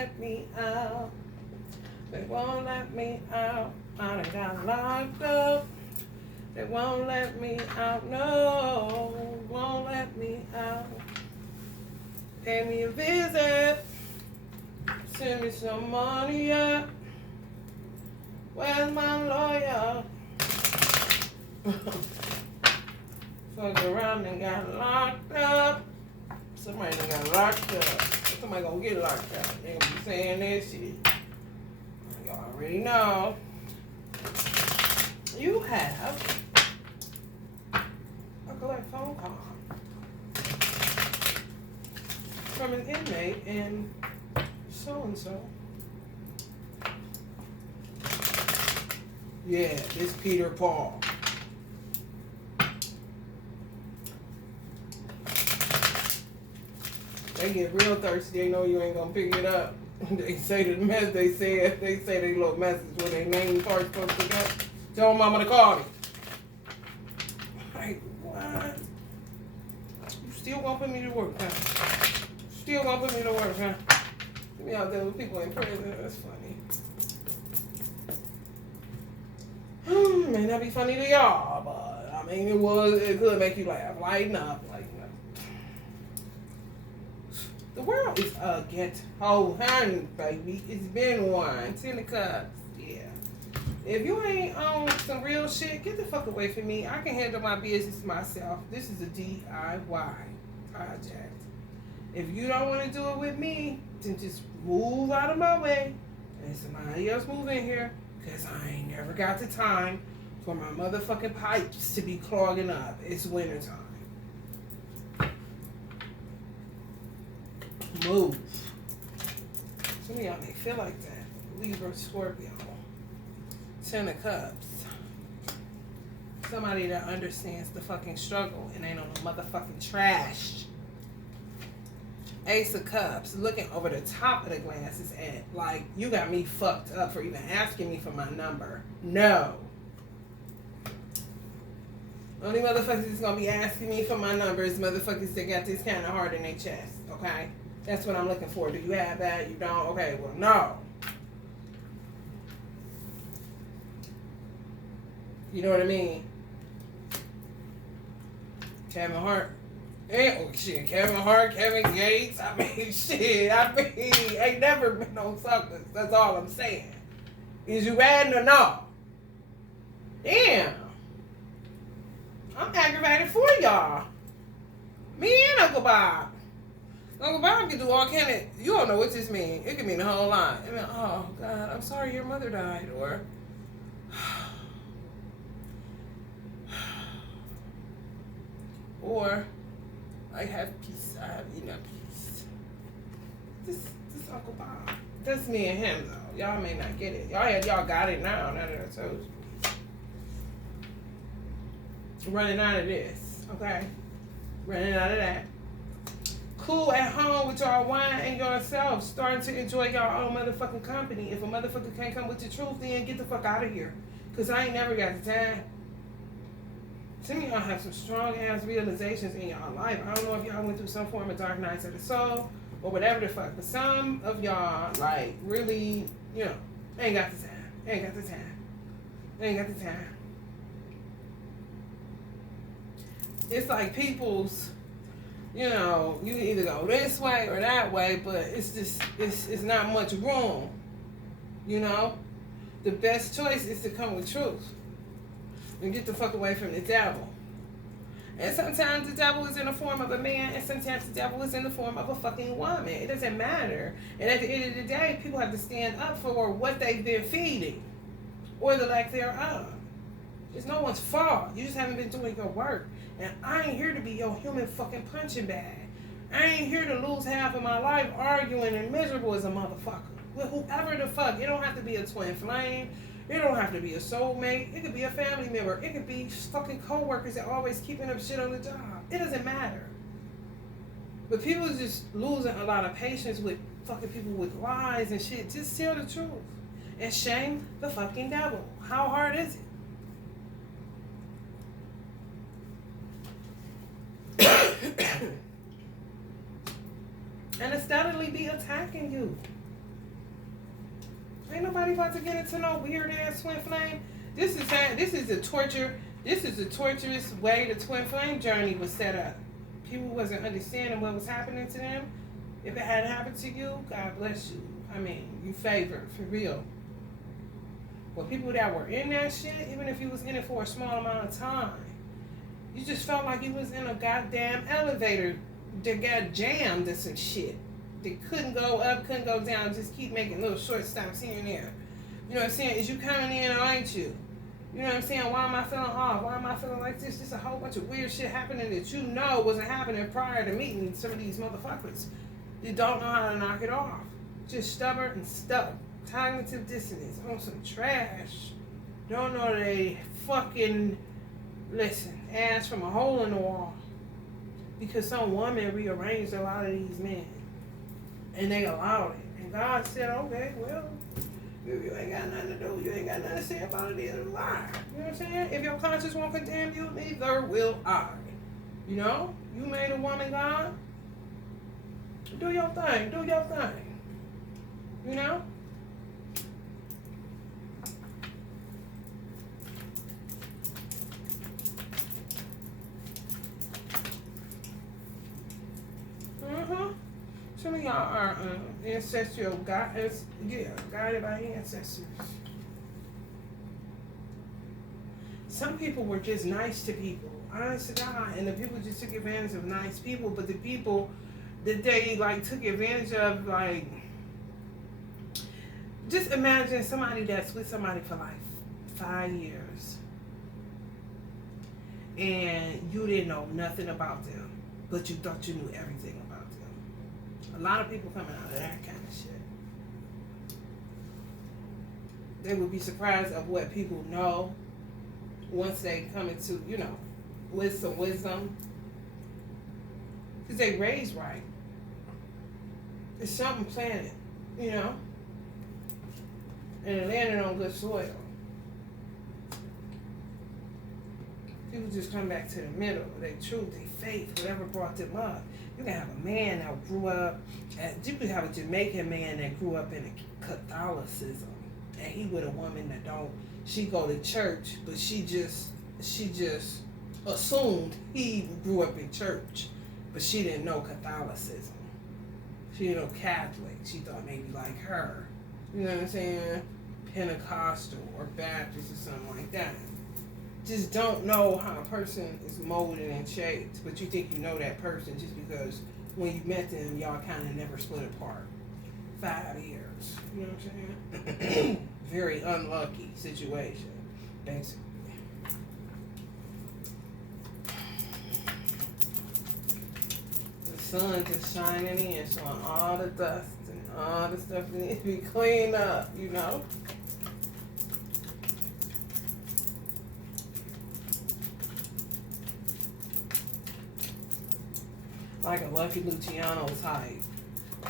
Let me out. They won't let me out. I done got locked up. They won't let me out. No, won't let me out. Pay me a visit. Send me some money up. Where's my lawyer? Fuck around and got locked up. Somebody done got locked up. Somebody gonna get locked up. They gonna be saying that shit. Y'all already know. You have a collect phone call from an inmate in so-and-so. Yeah, this Peter Paul. They get real thirsty. They know you ain't gonna pick it up. They say the mess. They say they little message when they name parts supposed to go. Tell mama to call me. Like what? You still gonna put me to work, huh? Still gonna put me to work, huh? Me out there with people in prison. That's funny. May not be funny to y'all, but I mean it could make you laugh. Lighten up. The world is a ghetto, honey, baby. It's been one. 10 of cups. Yeah. If you ain't on some real shit, get the fuck away from me. I can handle my business myself. This is a DIY project. If you don't want to do it with me, then just move out of my way and somebody else move in here, because I ain't never got the time for my motherfucking pipes to be clogging up. It's wintertime. Move. Some of y'all may feel like that. Libra, Scorpio. 10 of Cups. Somebody that understands the fucking struggle and ain't on the motherfucking trash. Ace of Cups. Looking over the top of the glasses at, like, you got me fucked up for even asking me for my number. No. Only motherfuckers that's gonna be asking me for my number is motherfuckers that got this kind of heart in their chest. Okay? That's what I'm looking for. Do you have that? You don't? Okay, well, no. You know what I mean? Kevin Hart. Kevin Hart, Kevin Gates. I mean, ain't never been no suckers. That's all I'm saying. Is you adding or no? Damn. I'm aggravated for y'all. Me and Uncle Bob. Uncle Bob can do all kind of, you don't know what this means. It can mean a whole lot. I mean, oh, God, I'm sorry your mother died. Or I have peace. I have enough peace. This Uncle Bob. That's me and him, though. Y'all may not get it. Y'all got it now that I told you. Running out of this, okay? Running out of that. Cool at home with y'all wine and yourself, starting to enjoy y'all own motherfucking company. If a motherfucker can't come with the truth, then get the fuck out of here. Because I ain't never got the time. Some of y'all have some strong ass realizations in y'all life. I don't know if y'all went through some form of dark nights of the soul or whatever the fuck. But some of y'all, like, really, ain't got the time. Ain't got the time. Ain't got the time. It's like people's, you either go this way or that way, but it's just, it's not much room, The best choice is to come with truth and get the fuck away from the devil. And sometimes the devil is in the form of a man, and sometimes the devil is in the form of a fucking woman. It doesn't matter. And at the end of the day, people have to stand up for what they've been feeding, or the lack thereof. It's no one's fault. You just haven't been doing your work. And I ain't here to be your human fucking punching bag. I ain't here to lose half of my life arguing and miserable as a motherfucker. With whoever the fuck. It don't have to be a twin flame. It don't have to be a soulmate. It could be a family member. It could be fucking co-workers that always keeping up shit on the job. It doesn't matter. But people are just losing a lot of patience with fucking people with lies and shit. Just tell the truth. And shame the fucking devil. How hard is it? And to steadily be attacking you. about to get into no weird ass twin flame. This is a torture. This is a torturous way the twin flame journey was set up. People wasn't understanding what was happening to them. If it had happened to you, God bless you. I mean, you favored for real. But people that were in that shit, even if you was in it for a small amount of time, you just felt like you was in a goddamn elevator that got jammed or some shit. They couldn't go up, couldn't go down, just keep making little short stops here and there. You know what I'm saying? Is you coming in or ain't you? You know what I'm saying? Why am I feeling off? Why am I feeling like this? Just a whole bunch of weird shit happening that you know wasn't happening prior to meeting some of these motherfuckers. You don't know how to knock it off. Just stubborn and stuck. Cognitive dissonance on some trash. Don't know they fucking, listen, ass from a hole in the wall. Because some woman rearranged a lot of these men. And they allowed it. And God said, okay, well, if you ain't got nothing to do, you ain't got nothing to say about it, either lie. You know what I'm saying? If your conscience won't condemn you, neither will I. You know? You made a woman God. Do your thing. Do your thing. You know? Some of y'all are ancestral guided by ancestors. Some people were just nice to people, honest to God, and the people just took advantage of nice people. But the people that they like took advantage of, like, just imagine somebody that's with somebody for like 5 years, and you didn't know nothing about them, but you thought you knew everything about them. A lot of people coming out of that kind of shit. They would be surprised of what people know once they come into, you know, with some wisdom. Because they raised right. It's something planted, you know, and it landed on good soil. People just come back to the middle, their truth, their faith, whatever brought them up. You can have a man that grew up, you could have a Jamaican man that grew up in Catholicism, and he with a woman that don't, she go to church, but she just assumed he grew up in church, but she didn't know Catholicism. She didn't know Catholic. She thought maybe like her. You know what I'm saying? Pentecostal or Baptist or something like that. Just don't know how a person is molded and shaped, but you think you know that person just because when you met them, y'all kind of never split apart. 5 years. You know what I'm saying? Very unlucky situation, basically. The sun just shining in, showing all the dust and all the stuff that needs to be cleaned up, you know? Like a Lucky Luciano type.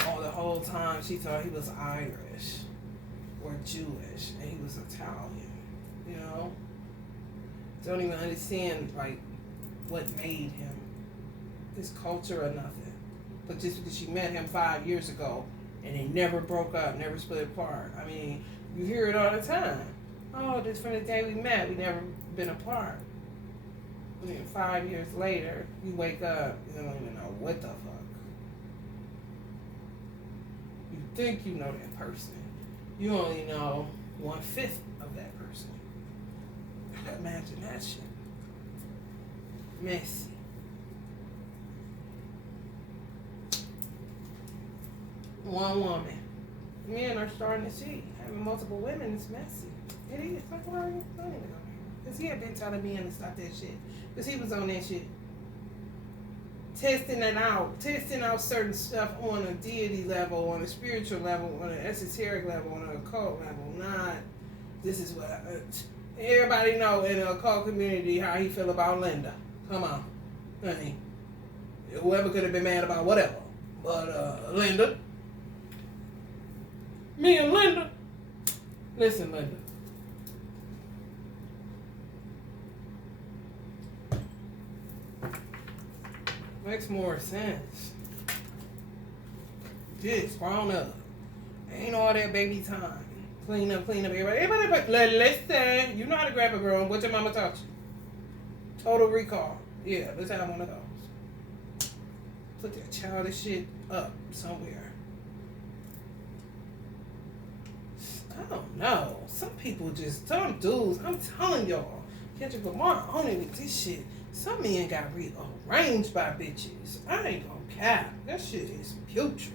All the whole time she thought he was Irish or Jewish and he was Italian. You know? Don't even understand like what made him. His culture or nothing. But just because she met him 5 years ago and they never broke up, never split apart. I mean, you hear it all the time. Oh, just from the day we met, we never been apart. 5 years later, you wake up, you don't even know what the fuck. You think you know that person. You only know 1/5 of that person. Imagine that shit. Messy. One woman. Men are starting to see. Having multiple women is messy. It is. Like, why are you playing it? Because he had been telling me to stop that shit. Because he was on that shit. Testing out certain stuff on a deity level, on a spiritual level, on an esoteric level, on an occult level. Not, this is what everybody know in the occult community how he feel about Linda. Come on. Honey. Whoever could have been mad about whatever. But Linda. Me and Linda. Listen, Linda. Makes more sense. Just grown up. Ain't all that baby time. Clean up, everybody. Listen, you know how to grab a girl. What your mama taught you? Total recall. Yeah, let's have one of those. Put that childish shit up somewhere. I don't know. Some people just, some dudes, I'm telling y'all, Kendrick Lamar on it with this shit. Some men got rearranged by bitches. I ain't gonna cap. That shit is putrid.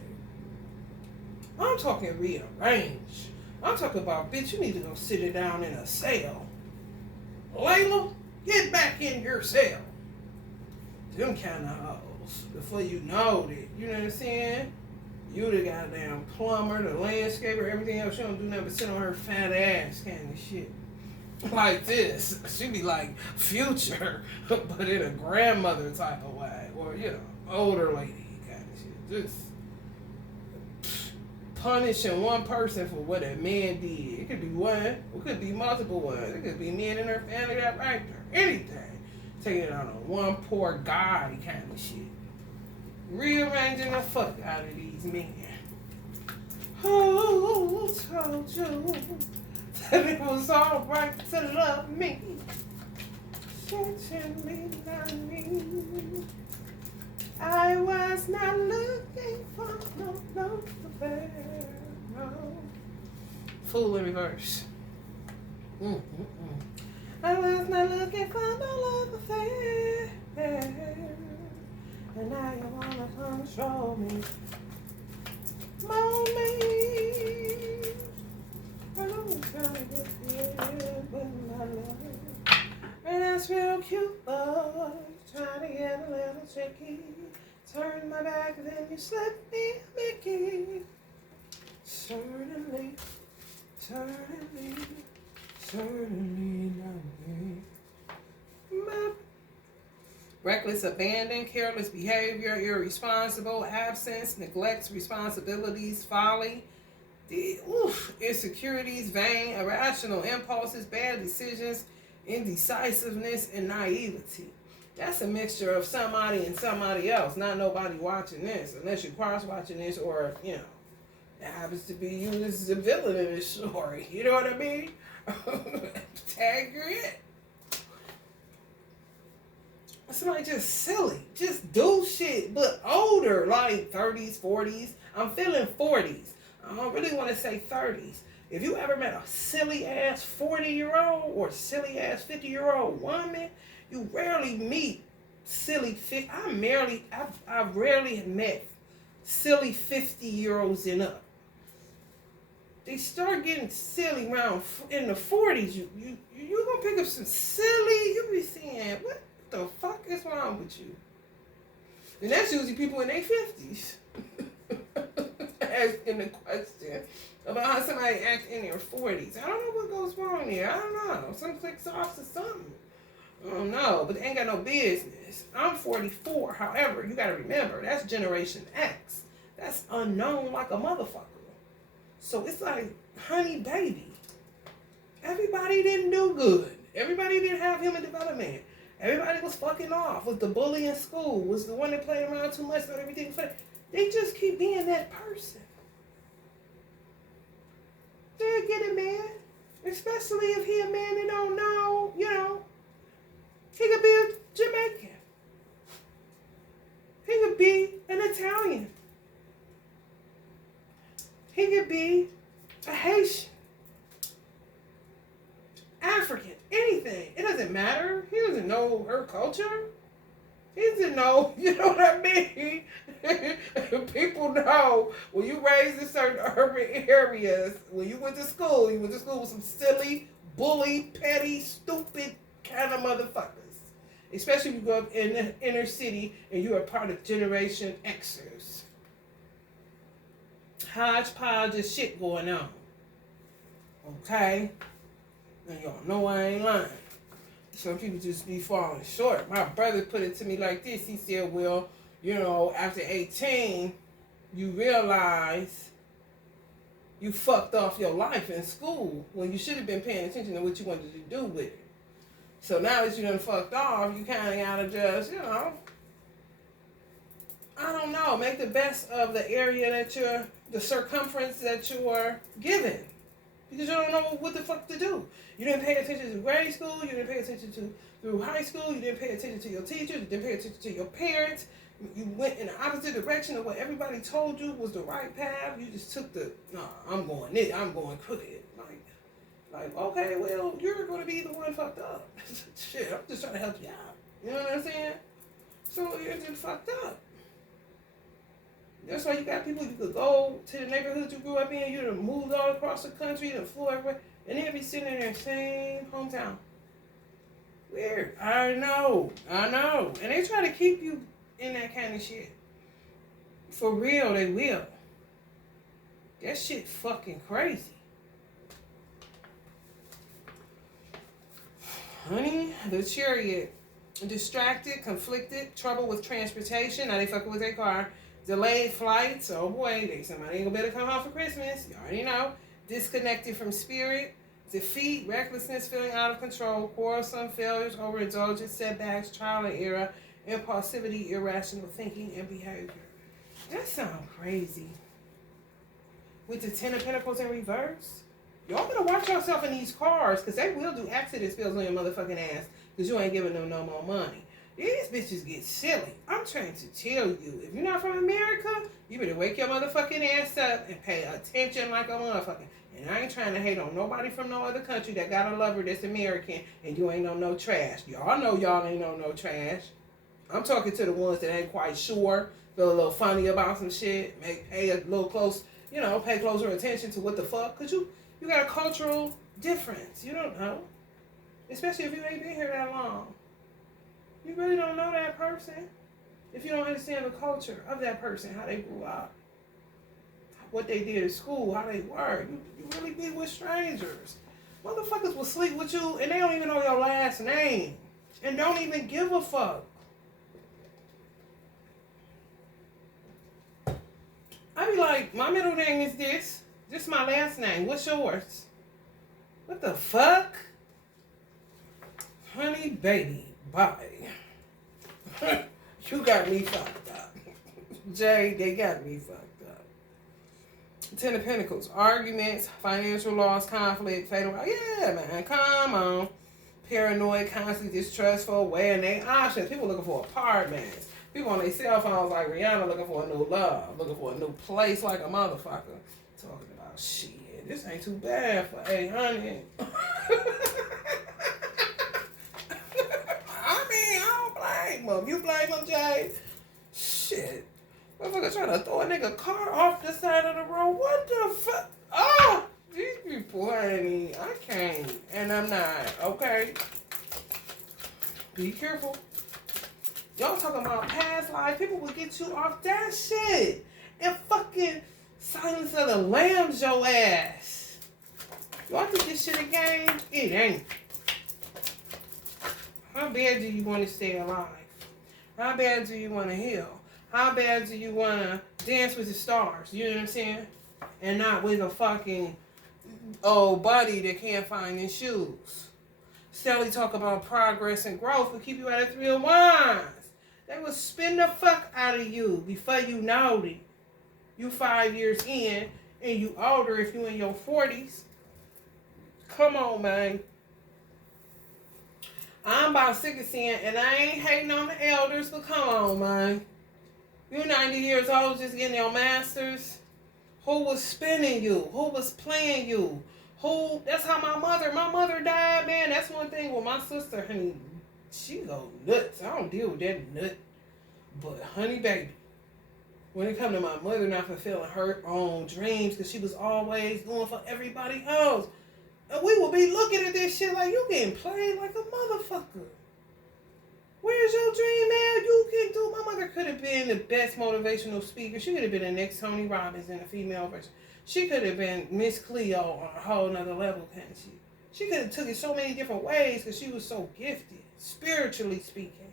I'm talking rearranged. I'm talking about, bitch, you need to go sit it down in a cell. Layla, get back in your cell. Them kind of hoes. Before you know it, you know what I'm saying? You the goddamn plumber, the landscaper, everything else. She don't do nothing but sit on her fat ass kind of shit. Like this. She be like Future, but in a grandmother type of way. Or, you know, older lady kind of shit. Just punishing one person for what a man did. It could be one, it could be multiple ones. It could be men in her family that raped her. Anything. Taking it on a one poor guy kind of shit. Rearranging the fuck out of these men. Who told you that it was alright to love me? Certainly not me. I was not looking for no affair. No. Fool in reverse. I was not looking for no love affair. And now you wanna control me. Mold me. I don't try to get here with my love. And that's real cute, boy. Trying to get a little tricky. Turn my back, then you slip me a Mickey. Certainly not me. Reckless abandon, careless behavior, irresponsible, absence, neglects responsibilities, folly, insecurities, vain, irrational impulses, bad decisions, indecisiveness, and naivety. That's a mixture of somebody and somebody else, not nobody watching this, unless you're cross-watching this or, you know, it happens to be you as the villain in this story. You know what I mean? Tag you're it. Somebody just silly. Just do shit, but older, like 30s, 40s. I'm feeling 40s. I don't really want to say 30s. If you ever met a silly-ass 40-year-old or silly-ass 50-year-old woman, you rarely meet silly 50. I rarely have met silly 50-year-olds and up. They start getting silly around in the 40s. You gonna pick up some silly. You be saying, what the fuck is wrong with you? And that's usually people in their 50s asking the question about how somebody acts in their 40s. I don't know what goes wrong there. I don't know. Some clicks off to something. I don't know, but they ain't got no business. I'm 44. However, you gotta remember, that's Generation X. That's unknown like a motherfucker. So it's like, honey, baby. Everybody didn't do good. Everybody didn't have human development. Everybody was fucking off. Was the bully in school. Was the one that played around too much. So everything. They just keep being that person. They'll get it, man. Especially if he a man that don't know, you know. He could be a Jamaican. He could be an Italian. He could be a Haitian. African. Anything. It doesn't matter. He doesn't know her culture. He doesn't know, you know what I mean? People know when you raised in certain urban areas, when you went to school with some silly, bully, petty, stupid kind of motherfuckers. Especially if you go up in the inner city and you are part of Generation Xers. Hodgepodge of shit going on. Okay? And y'all know I ain't lying. Some people just be falling short. My brother put it to me like this. He said, well, you know, after 18, you realize you fucked off your life in school when you should have been paying attention to what you wanted to do with it. So now that you done fucked off, you kind of gotta just, you know, I don't know, make the best of the area that the circumference that you are given. Because you don't know what the fuck to do. You didn't pay attention to grade school. You didn't pay attention to through high school. You didn't pay attention to your teachers. You didn't pay attention to your parents. You went in the opposite direction of what everybody told you was the right path. You just took the, nah, I'm going crooked. Like, okay, well, you're going to be the one fucked up. Shit, I'm just trying to help you out. You know what I'm saying? So you're just fucked up. That's why you got people, you could go to the neighborhood you grew up in, you done moved all across the country, you done flew everywhere, and they'll be sitting in their same hometown. Weird. I know. And they try to keep you in that kind of shit. For real, they will. That shit fucking crazy. Honey, the Chariot. Distracted, conflicted, trouble with transportation. Now they fucking with their car. Delayed flights. Oh boy, somebody ain't gonna better come home for Christmas. You already know. Disconnected from spirit. Defeat, recklessness, feeling out of control. Quarrelsome, failures, overindulgence, setbacks, trial and error, impulsivity, irrational thinking, and behavior. That sounds crazy. With the 10 of Pentacles in reverse. Y'all better watch yourself in these cars, because they will do accident spills on your motherfucking ass, because you ain't giving them no more money. These bitches get silly. I'm trying to tell you, if you're not from America, you better wake your motherfucking ass up and pay attention like a motherfucker. And I ain't trying to hate on nobody from no other country that got a lover that's American and you ain't on no trash. Y'all know y'all ain't on no trash. I'm talking to the ones that ain't quite sure, feel a little funny about some shit, pay a little close, pay closer attention to what the fuck. Because you got a cultural difference. You don't know. Especially if you ain't been here that long. You really don't know that person if you don't understand the culture of that person, how they grew up, what they did at school, how they were. You really be with strangers. Motherfuckers will sleep with you and they don't even know your last name and don't even give a fuck. I be like, my middle name is this. This is my last name. What's yours? What the fuck? Honey, baby, bye. You got me fucked up. Jay, they got me fucked up. 10 of Pentacles. Arguments, financial loss, conflict, fatal. Yeah, man, come on. Paranoid, constantly distrustful, weighing their options. People looking for apartments. People on their cell phones like Rihanna looking for a new love. Looking for a new place like a motherfucker. Talking about shit. This ain't too bad for 800. You blame him, Jay? Shit. Motherfucker trying to throw a nigga car off the side of the road. What the fuck? Oh! These people, honey. I can't. And I'm not. Okay? Be careful. Y'all talking about past life. People will get you off that shit. And fucking Silence of the Lambs your ass. Y'all think this shit a game? It ain't. How bad do you want to stay alive? How bad do you want to heal? How bad do you want to dance with the stars? You know what I'm saying? And not with a fucking old buddy that can't find his shoes. Sally talk about progress and growth will keep you out of 3 of Wands. They will spin the fuck out of you before you know it. You 5 years in and you older if you in your 40s. Come on, man. I'm about sick of seeing, and I ain't hating on the elders, but come on, man. You 90 years old just getting your masters. Who was spinning you? Who was playing you? That's how my mother died, man. That's one thing with my sister, honey. She go nuts. I don't deal with that nut. But, honey, baby, when it come to my mother not fulfilling her own dreams, because she was always going for everybody else. And we will be looking at this shit like you getting played like a motherfucker. Where's your dream, man? You can do. My mother could have been the best motivational speaker. She could have been the next Tony Robbins in a female version. She could have been Miss Cleo on a whole nother level, can't she? She could have took it so many different ways because she was so gifted, spiritually speaking.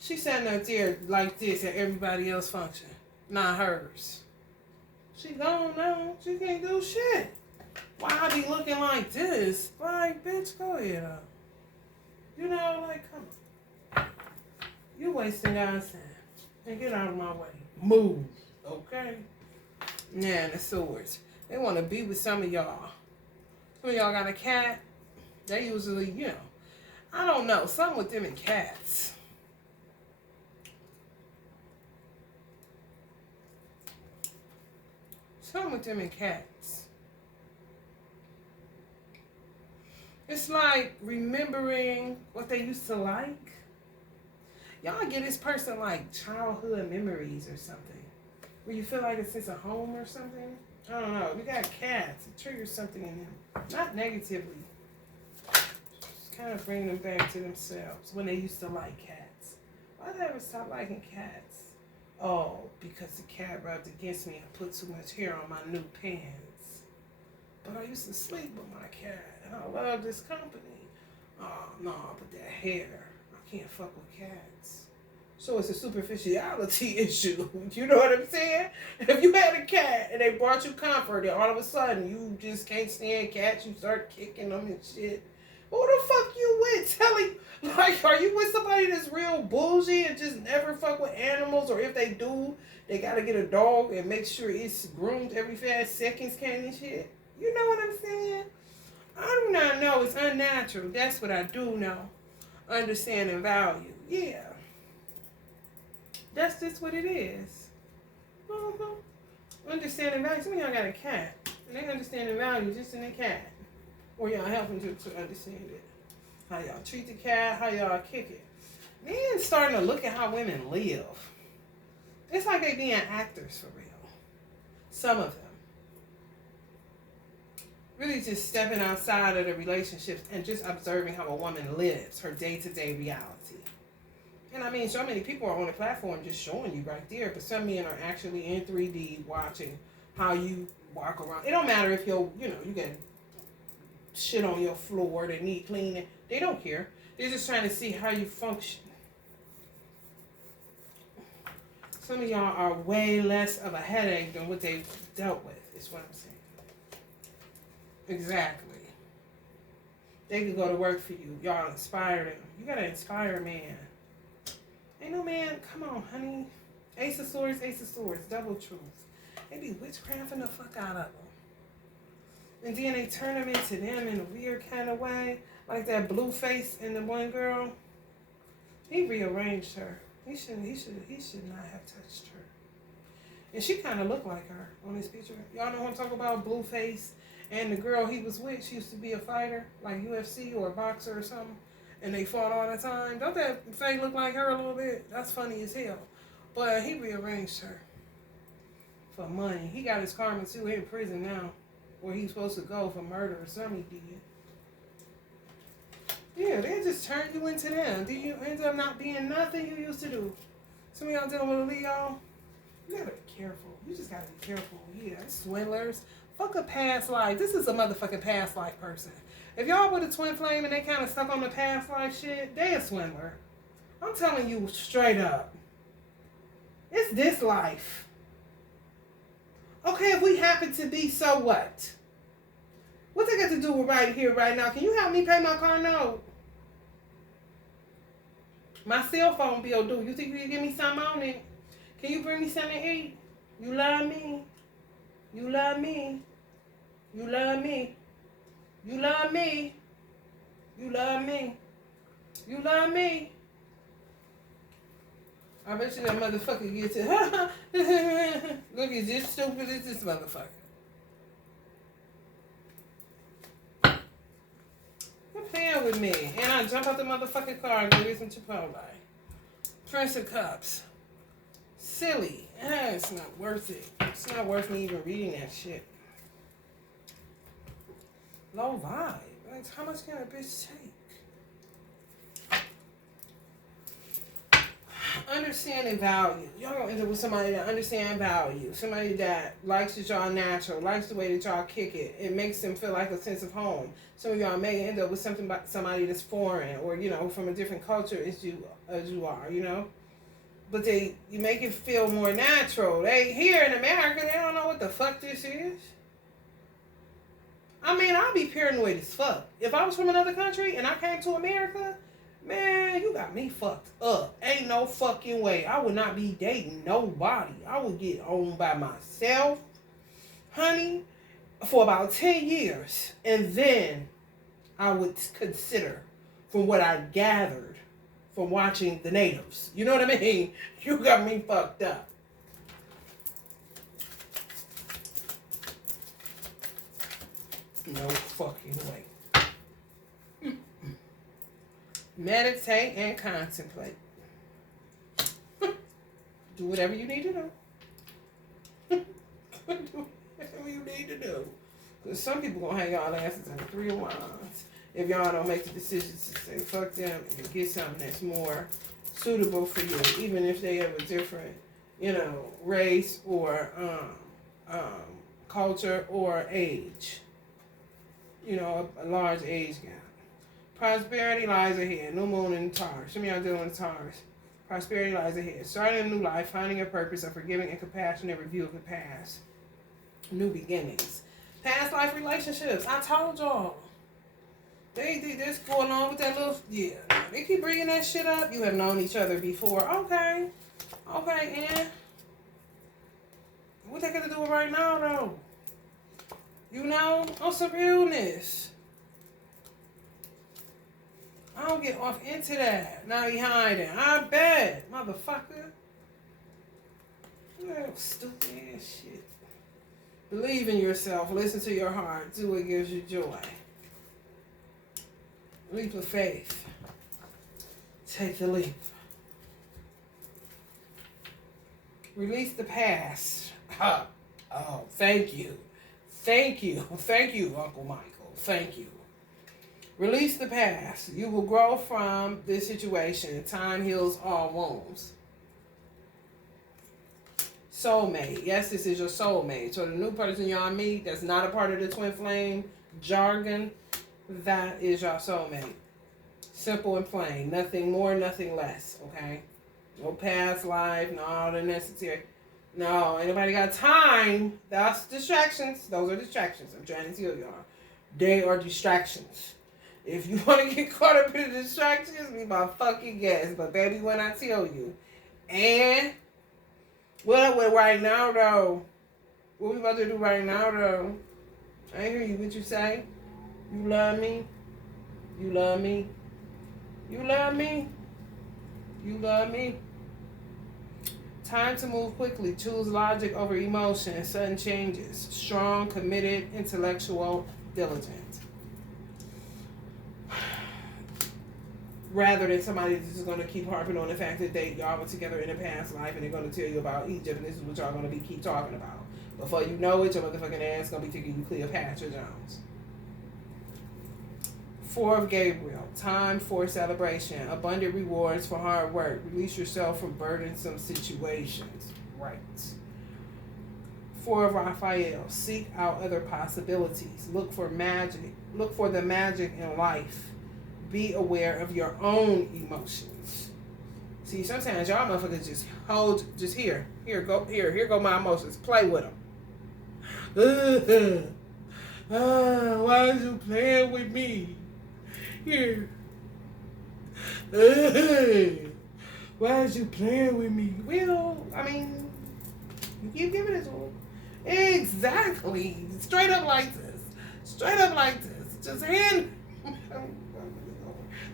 She sat up there like this at everybody else function, not hers. She gone now. She can't do shit. Why I be looking like this? Like, bitch, go ahead up. You know, like, come on. You wasting God's time. And get out of my way. Move. Okay? Now, the swords. They want to be with some of y'all. Some of y'all got a cat. They usually, you know, I don't know. Something with them and cats. Something with them and cats. It's like remembering what they used to like. Y'all give this person like childhood memories or something. Where you feel like a sense of home or something. I don't know. We got cats. It triggers something in them. Not negatively. Just kind of bring them back to themselves when they used to like cats. Why did I ever stop liking cats? Oh, because the cat rubbed against me and put too much hair on my new pants. But I used to sleep with my cat. And I love this company. Oh, no, but that hair. I can't fuck with cats. So it's a superficiality issue. You know what I'm saying? If you had a cat and they brought you comfort and all of a sudden you just can't stand cats, you start kicking them and shit. Who the fuck you with? Like, are you with somebody that's real bougie and just never fuck with animals? Or if they do, they gotta get a dog and make sure it's groomed every 5 seconds kind of shit? You know what I'm saying? I do not know. It's unnatural. That's what I do know. Understanding value. Yeah. That's just what it is. Understanding value. Some of y'all got a cat. And they understand the value just in the cat. Or y'all helping to understand it. How y'all treat the cat. How y'all kick it. Men starting to look at how women live. It's like they being actors for real. Some of them. Really just stepping outside of the relationships and just observing how a woman lives. Her day-to-day reality. And I mean, so many people are on the platform just showing you right there, but some men are actually in 3D watching how you walk around. It don't matter if you got shit on your floor that need cleaning. They don't care. They're just trying to see how you function. Some of y'all are way less of a headache than what they've dealt with, is what I'm saying. Exactly. They could go to work for you. Y'all inspire them. You gotta inspire a man. Ain't no man, come on, honey. Ace of Swords, double truth. They be witchcrafting the fuck out of them. And then they turn them into them in a weird kind of way. Like that blue face in the one girl. He rearranged her. He should not have touched her. And she kind of looked like her on this picture. Y'all know what I'm talking about? Blue face. And the girl he was with, she used to be a fighter, like UFC or a boxer or something. And they fought all the time. Don't that face look like her a little bit? That's funny as hell. But he rearranged her for money. He got his karma too. He in prison now, where he's supposed to go for murder or something he did. Yeah, they just turn you into them. Then you end up not being nothing you used to do. Some of y'all dealing with a Leo. You gotta be careful. You just gotta be careful. Yeah, swindlers. Fuck a past life. This is a motherfucking past life person. If y'all with a twin flame and they kind of stuck on the past life shit, they a swindler. I'm telling you straight up. It's this life. Okay, if we happen to be, so what? What's it got to do with right here, right now? Can you help me pay my car note? My cell phone bill due. You think you can give me something on it? Can you bring me something to eat? You love me. You love me. You love me. You love me. You love me. You love me. I bet you that motherfucker gets it. Look, he's just stupid as this motherfucker. Quit playing with me. And I jump out the motherfucking car and go get some Chipotle. Prince of Cups. Silly. It's not worth it. It's not worth me even reading that shit. Low vibe. Like, how much can a bitch take? Understanding value. Y'all gonna end up with somebody that understands value. Somebody that likes that y'all natural, likes the way that y'all kick it. It makes them feel like a sense of home. Some of y'all may end up with something about somebody that's foreign or, from a different culture as you are, But you make it feel more natural. They here in America, they don't know what the fuck this is. I mean, I'll be paranoid as fuck. If I was from another country and I came to America, man, you got me fucked up. Ain't no fucking way. I would not be dating nobody. I would get on by myself, honey. for about 10 years. And then I would consider, from what I gathered from watching the natives. You know what I mean? You got me fucked up. No fucking way. Meditate and contemplate. Do whatever you need to do. Do whatever you need to do. Because some people going to hang y'all asses on the 3 of Wands. If y'all don't make the decision to say fuck them and get something that's more suitable for you, even if they have a different, race or culture or age. A large age gap. Prosperity lies ahead. New moon in Taurus. Some of y'all dealing with Taurus. Prosperity lies ahead. Starting a new life, finding a purpose, a forgiving and compassionate review of the past. New beginnings. Past life relationships. I told y'all. They this going on with that little, they keep bringing that shit up. You have known each other before. Okay, and what they got to do with right now, though? On some realness. I don't get off into that. Now he hiding. I bet, motherfucker. Stupid ass shit. Believe in yourself. Listen to your heart. Do what gives you joy. Leap of faith. Take the leap. Release the past. Oh, thank you. Thank you, Uncle Michael. Thank you. Release the past. You will grow from this situation. Time heals all wounds. Soulmate. Yes, this is your soulmate. So the new person y'all meet that's not a part of the twin flame jargon, that is your soulmate. Simple and plain. Nothing more, nothing less. Okay? No past life, no all the necessary. No, anybody got time? That's distractions. Those are distractions. I'm trying to tell y'all. They are distractions. If you want to get caught up in the distractions, be my fucking guest. But baby, when I tell you. And what right now, though? What we about to do right now, though? I hear you. What you say? You love me? You love me? You love me? You love me? Time to move quickly. Choose logic over emotion. Sudden changes. Strong, committed, intellectual, diligent. Rather than somebody that's just going to keep harping on the fact that y'all were together in a past life and they're going to tell you about Egypt and this is what y'all going to keep talking about. Before you know it, your motherfucking ass going to be thinking you Cleopatra Jones. 4 of Gabriel. Time for celebration. Abundant rewards for hard work. Release yourself from burdensome situations. Right. 4 of Raphael. Seek out other possibilities. Look for magic. Look for the magic in life. Be aware of your own emotions. See, sometimes y'all motherfuckers just here go my emotions. Play with them. Why is you playing with me? Here. Why is you playing with me? Well, I mean, you keep giving it to him. Exactly. Straight up like this. Just hand.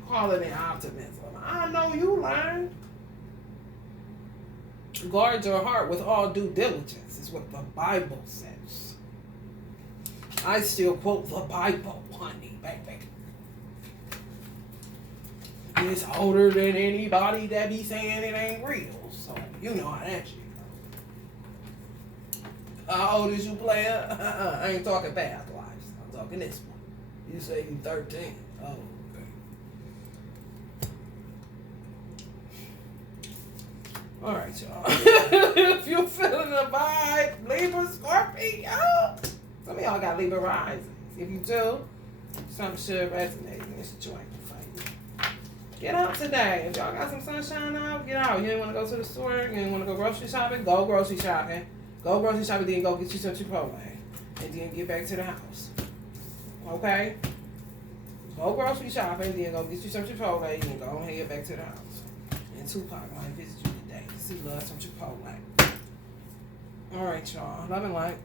Calling it optimism. I know you learned. Guard your heart with all due diligence, is what the Bible says. I still quote the Bible, honey, baby. It's older than anybody that be saying it ain't real, so you know how that shit goes. How old is you, player? I ain't talking past lives. I'm talking this one. You say you 13. Oh, okay. All right, y'all. If you're feeling the vibe, Libra, Scorpio. Some of y'all got Libra risings. If you do, something should resonate in this joint for you. Get out today. If y'all got some sunshine out, get out. You ain't want to go to the store. You ain't want to go grocery shopping. Go grocery shopping. Go grocery shopping, then go get you some Chipotle. And then get back to the house. Okay? Go grocery shopping, then go get you some Chipotle, and go and head back to the house. And Tupac might visit you today to see love some Chipotle. All right, y'all. Love and light.